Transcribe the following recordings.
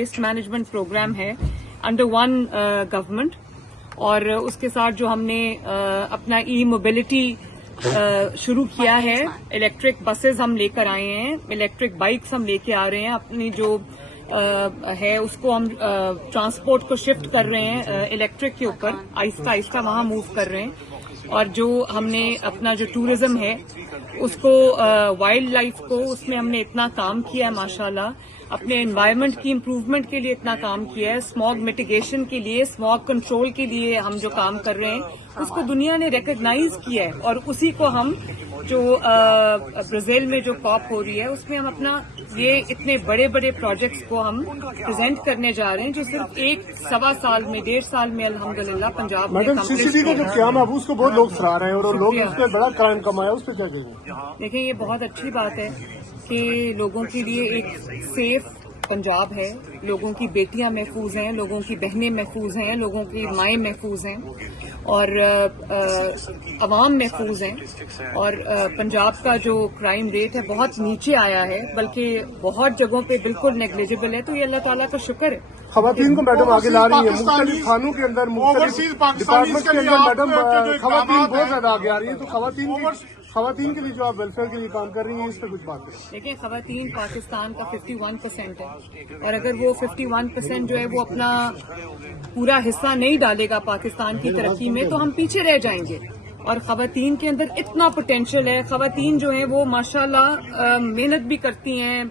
Waste management programme है under one government, और उसके साथ जो हमने अपना ई मोबिलिटी शुरू किया है, इलेक्ट्रिक बसेस हम लेकर आए हैं, इलेक्ट्रिक बाइक्स हम लेके आ रहे हैं, अपनी जो है उसको हम ट्रांसपोर्ट को शिफ्ट कर रहे हैं इलेक्ट्रिक के ऊपर, आहिस्ता आहिस्ता वहां मूव कर रहे हैं। और जो हमने अपना जो टूरिज्म है उसको, वाइल्ड लाइफ को, उसमें हमने इतना काम किया है माशाल्लाह, अपने एनवायरनमेंट की इम्प्रूवमेंट के लिए इतना काम किया है, स्मॉग मिटिगेशन के लिए, स्मॉग कंट्रोल के लिए हम जो काम कर रहे हैं उसको दुनिया ने रिकग्नाइज किया है, और उसी को हम जो ब्राजील में जो कॉप हो रही है उसमें हम अपना ये इतने बड़े बड़े प्रोजेक्ट्स को हम प्रेजेंट करने जा रहे हैं, जो सिर्फ 1-1.25 साल में, 1.5 साल में अल्हम्दुलिल्लाह पंजाब में CCD का जो क्याम है उसको बहुत लोग सराह रहे हैं, और लोग उस पर बड़ा क्राइम कमाया, उस पर क्या कहेंगे? देखिए, ये बहुत अच्छी बात है कि लोगों के लिए एक सेफ पंजाब है, लोगों की बेटियां महफूज हैं, लोगों की बहनें महफूज हैं, लोगों की माएँ महफूज हैं, और अवाम महफूज हैं, और पंजाब का जो क्राइम रेट है बहुत नीचे आया है, बल्कि बहुत जगहों पे बिल्कुल नेग्लिजिबल है। तो ये अल्लाह ताला का शुक्र है। खवातीन को मैडम आगे ला रही है, मुख्तलिफ थानों के अंदर, मुख्तलिफ डिपार्टमेंट के अंदर मैडम खवातीन बहुत ज्यादा आगे आ रही है, तो खवातीन के लिए जो आप वेलफेयर के लिए काम कर रही हैं, इस पर कुछ बात करें। देखिए, खवातीन पाकिस्तान का 51% है, और अगर वो 51% जो है वो अपना पूरा हिस्सा नहीं डालेगा पाकिस्तान की तरक्की में, तो हम पीछे रह जाएंगे। और खवातीन के अंदर इतना पोटेंशियल है, खवातीन जो है वो माशाल्लाह मेहनत भी करती हैं,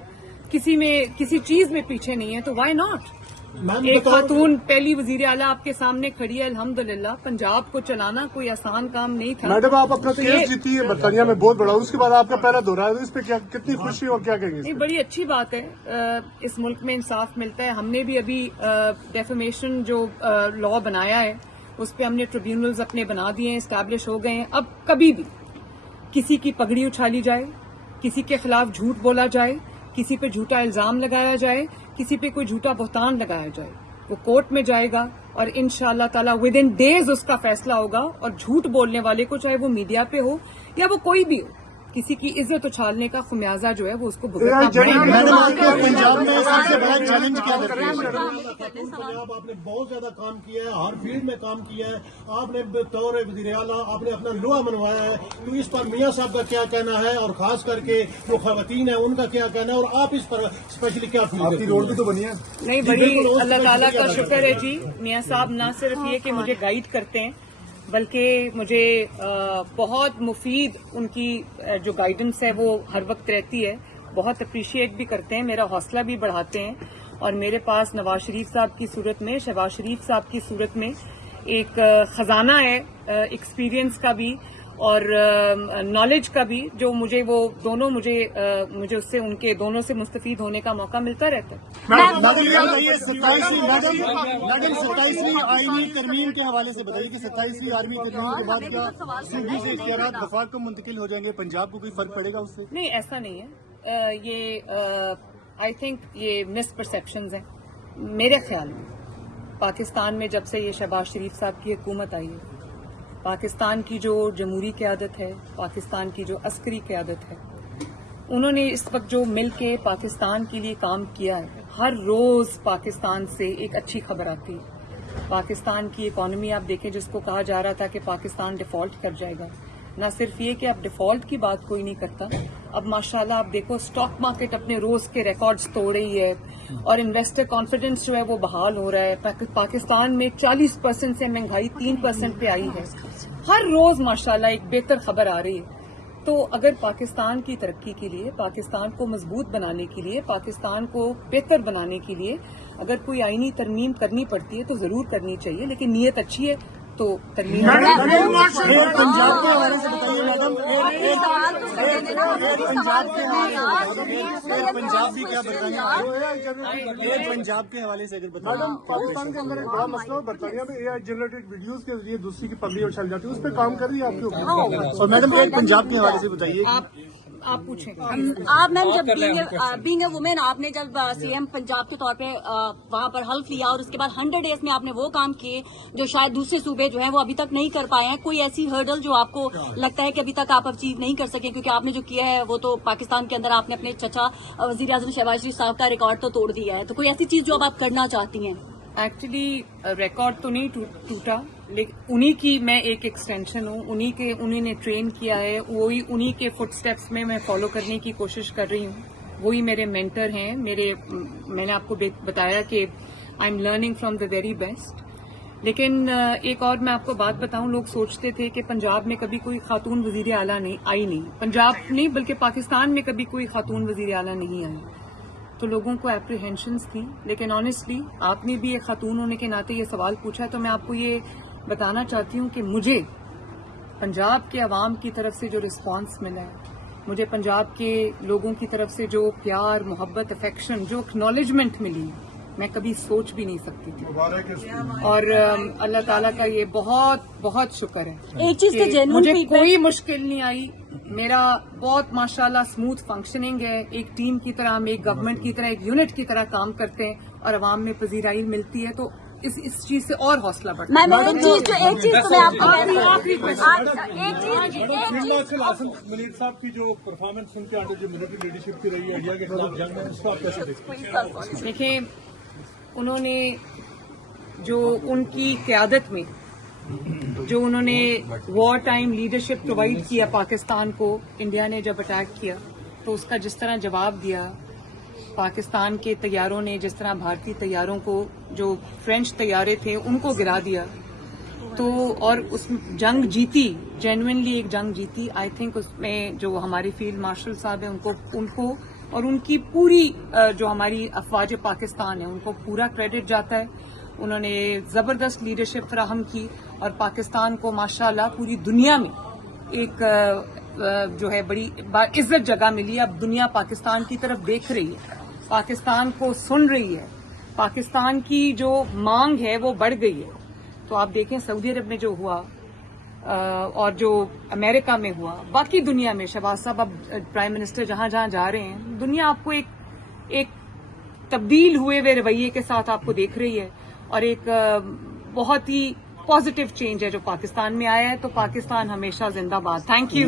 किसी चीज में पीछे नहीं है, तो वाई नॉट। एक खातून पहली वजीर आला आपके सामने खड़ी है, अल्हम्दुलिल्लाह। पंजाब को चलाना कोई आसान काम नहीं था। मैडम, आप अपना केस जीती है बरतानिया में बहुत बड़ा, उसके बाद आपका पहला दौरा है, तो इस पे क्या, कितनी खुशी और क्या कहेंगे? नहीं, बड़ी अच्छी बात है, इस मुल्क में इंसाफ मिलता है। हमने भी अभी डेफेमेशन जो लॉ बनाया है उस पे हमने ट्रिब्यूनल्स अपने बना दिए हैं, एस्टैब्लिश हो गए हैं। अब कभी भी किसी की पगड़ी उछाली जाए, किसी के खिलाफ झूठ बोला जाए, किसी पे झूठा इल्जाम लगाया जाए, किसी पे कोई झूठा बहतान लगाया जाए, वो कोर्ट में जाएगा और इंशाअल्लाह ताला विद इन डेज उसका फैसला होगा। और झूठ बोलने वाले को, चाहे वो मीडिया पे हो या वो कोई भी हो, किसी की इज्जत उछालने का खुमियाजा जो है वो उसको भुगतना पड़ेगा। पंजाब में सबसे बड़ा चैलेंज क्या है? पंजाब आपने बहुत ज्यादा काम किया है, हर फील्ड में काम किया है, आपने बतौर वज़ीर आला आपने अपना लोहा मनवाया है, तो इस पर मियाँ साहब का क्या कहना है, और खास करके जो खवातीन है उनका क्या कहना है, और आप इस पर स्पेशली क्या फील करते हैं? रोड भी तो बनी है। नहीं, बड़ी अल्लाह ताला का शुक्र है जी। मियाँ साहब न सिर्फ ये कि मुझे गाइड करते हैं, बल्कि मुझे बहुत मुफीद उनकी जो गाइडेंस है वो हर वक्त रहती है, बहुत अप्रिशिएट भी करते हैं, मेरा हौसला भी बढ़ाते हैं। और मेरे पास नवाज शरीफ साहब की सूरत में, शहबाज शरीफ साहब की सूरत में एक खजाना है एक्सपीरियंस का भी और नॉलेज का भी, जो मुझे वो दोनों मुझे उससे, उनके दोनों से मुस्तफीद होने का मौका मिलता रहता है। मैडम, 27वीं आईनी तरमीम के हवाले से बताइए कि 27वीं आर्मी तरमीम के बाद क्या सूबे से इख्तियारात वफाक को मुंतकिल हो जाएंगे, पंजाब को कोई फर्क पड़ेगा उससे? नहीं, ऐसा नहीं है। ये आई थिंक ये मिसपरसेप्शंस हैं मेरे ख्याल में। पाकिस्तान में जब से ये शहबाज शरीफ साहब की हुकूमत आई है, पाकिस्तान की जो जमहूरी क़यादत है, पाकिस्तान की जो अस्करी क़यादत है, उन्होंने इस वक्त जो मिल के पाकिस्तान के लिए काम किया है, हर रोज पाकिस्तान से एक अच्छी खबर आती है। पाकिस्तान की इकॉनमी आप देखें, जिसको कहा जा रहा था कि पाकिस्तान डिफॉल्ट कर जाएगा, न सिर्फ ये कि अब डिफॉल्ट की बात कोई नहीं करता, अब माशाल्लाह आप देखो स्टॉक मार्केट अपने रोज के रिकॉर्ड्स तोड़ रही है, और इन्वेस्टर कॉन्फिडेंस जो है वो बहाल हो रहा है। पाकिस्तान में 40% से महंगाई 3% पे आई है। हर रोज माशाल्लाह एक बेहतर खबर आ रही है। तो अगर पाकिस्तान की तरक्की के लिए, पाकिस्तान को मजबूत बनाने के लिए, पाकिस्तान को बेहतर बनाने के लिए अगर कोई आईनी तरमीम करनी पड़ती है तो जरूर करनी चाहिए, लेकिन नीयत अच्छी है तो तरमीम। पंजाब के हवाले से बताइए मैडम, पंजाब भी क्या बताइए, पंजाब के हवाले से अगर बताइए। मैडम, पाकिस्तान के अंदर एक बड़ा मसला बरतानिया में AI जनरेटेड वीडियोस के जरिए दूसरी की पगड़ी उछल जाती है, उस पर काम कर रही है आपके ऊपर? और मैडम, पंजाब के हवाले से बताइए। आप पूछें। आप मैम जब बीइंग ए वुमेन आपने जब सीएम पंजाब के तौर पे वहां पर हल्फ लिया और उसके बाद 100 डेज में आपने वो काम किए जो शायद दूसरे सूबे जो है वो अभी तक नहीं कर पाए हैं, कोई ऐसी हर्डल जो आपको लगता है कि अभी तक आप अचीव नहीं कर सके, क्योंकि आपने जो किया है वो तो पाकिस्तान के अंदर आपने अपने चचा वजीर आजम शहबाज शरीफ साहब का रिकॉर्ड तो तोड़ दिया है, तो कोई ऐसी चीज जो अब आप करना चाहती हैं? एक्चुअली रिकॉर्ड तो नहीं टूटा, लेकिन उन्हीं की मैं एक एक्सटेंशन हूँ, उन्हीं ने ट्रेन किया है, वही उन्हीं के फुटस्टेप्स में मैं फॉलो करने की कोशिश कर रही हूँ। वही मेरे मेंटर हैं। मैंने आपको बताया कि I am learning from the very best. लेकिन एक और मैं आपको बात बताऊं, लोग सोचते थे कि पंजाब में कभी कोई खातून वजीर आला नहीं आई, नहीं पंजाब नहीं बल्कि पाकिस्तान में कभी कोई खातून वजीर आला नहीं आई, तो लोगों को एप्रीहेंशंस थी। लेकिन ऑनेस्टली आपने भी एक खातून होने के नाते ये सवाल पूछा है, तो मैं आपको ये बताना चाहती हूँ कि मुझे पंजाब के अवाम की तरफ से जो रिस्पांस मिला है, मुझे पंजाब के लोगों की तरफ से जो प्यार, मोहब्बत, अफेक्शन, जो एक्नॉलेजमेंट मिली, मैं कभी सोच भी नहीं सकती थी। और अल्लाह ताला का ये बहुत बहुत शुक्र है। एक चीज तो कि जेन्युइन मुझे फीडबैक, कोई मुश्किल नहीं आई। मेरा बहुत माशाल्लाह स्मूथ फंक्शनिंग है। एक टीम की तरह, हम एक गवर्नमेंट की तरह, एक यूनिट की तरह काम करते हैं और अवाम में पजीराई मिलती है, तो इस चीज से और हौसला बढ़ता है। मैम एक चीज तो मैं आपको आखिरी मलिक साहब की जो परफॉर्मेंस उनके आगे जो मिलिट्री लीडरशिप की रही है इंडिया के खिलाफ जंग में, उसको आप कैसे देखते हैं? देखिए, उन्होंने जो उनकी क़यादत में जो उन्होंने वॉर टाइम लीडरशिप प्रोवाइड किया पाकिस्तान को, इंडिया ने जब अटैक किया तो उसका जिस तरह जवाब दिया पाकिस्तान के तैयारों ने, जिस तरह भारतीय तैयारों को, जो फ्रेंच तैयारे थे उनको गिरा दिया, तो और उस जंग जीती, जेन्युइनली एक जंग जीती। आई थिंक उसमें जो हमारे फील्ड मार्शल साहब हैं उनको और उनकी पूरी जो हमारी अफवाज पाकिस्तान है उनको पूरा क्रेडिट जाता है। उन्होंने जबरदस्त लीडरशिप फराहम की और पाकिस्तान को माशाल्लाह पूरी दुनिया में एक जो है बड़ी इज्जत जगह मिली। अब दुनिया पाकिस्तान की तरफ देख रही है, पाकिस्तान को सुन रही है, पाकिस्तान की जो मांग है वो बढ़ गई है। तो आप देखें सऊदी अरब में जो हुआ और जो अमेरिका में हुआ, बाकी दुनिया में शहबाज साहब अब प्राइम मिनिस्टर जहां जहां जा रहे हैं, दुनिया आपको एक तब्दील हुए हुए रवैये के साथ आपको देख रही है और एक बहुत ही पॉजिटिव चेंज है जो पाकिस्तान में आया है। तो पाकिस्तान हमेशा जिंदाबाद। Thank you.